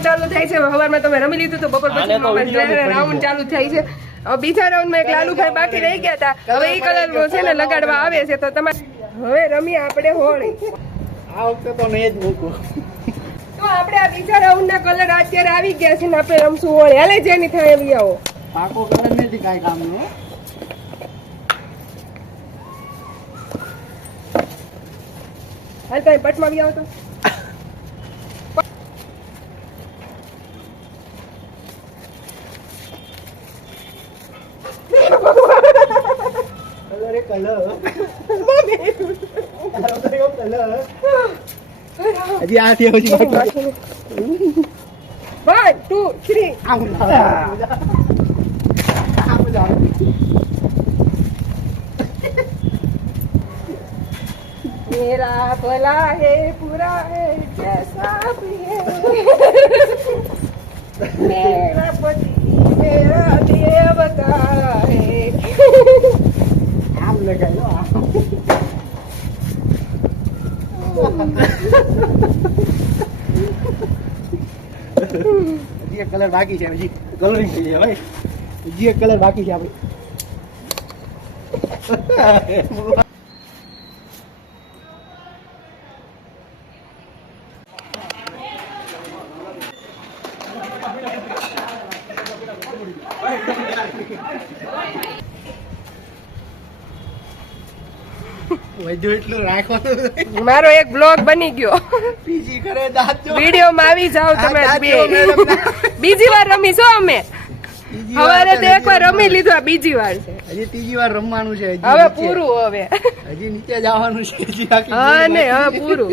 Round ચાલુ થાય છે. સવારમાં તમે રમી લીધું તો બપોર પછી રાઉન્ડ ચાલુ થાય છે. બીજા રાઉન્ડમાં એક લાલુભાઈ બાકી રહી ગયા હતા. હવે એ કલર છે ને લગાડવા આવે છે. તો તમારે હવે રમી આપણે હોળી. આ વખતે તો નહીં જ મૂકું. તો આપણે આ બીજા રાઉન્ડના કલર અત્યારે આવી ગયા છે ને આપણે રમશું હોળી. હાલે જેની થાય એવી આવો. પાકો કલર નથી કાંઈ કામનું. હાલ તમે પટમાં બી આવો તો. કલર એ કલર. હજી આ થયો છે. 1 2 3 मेरा भला है पूरा है जैसा भी है मेरा पति मेरा देवता है આમ લગાવ્યો આમ. હજી એક કલર બાકી છે. હજી કલરિંગ થઈ જાય ભાઈ. હજી એક કલર બાકી છે આપણે. વધુ એટલું રાખવાનું. મારો એક બ્લોગ બની ગયો. પીજી કરે દાંત જો. વિડીયો માં આવી જાવ તમે બે. બીજી વાર રમીશો અમે. હવે તો એકવાર રમી લીધું, આ બીજી વાર છે. હજી ત્રીજી વાર રમવાનું છે. હવે પૂરું. હવે હજી નીચે જવાનું છે. હજી હા ને હવે પૂરું.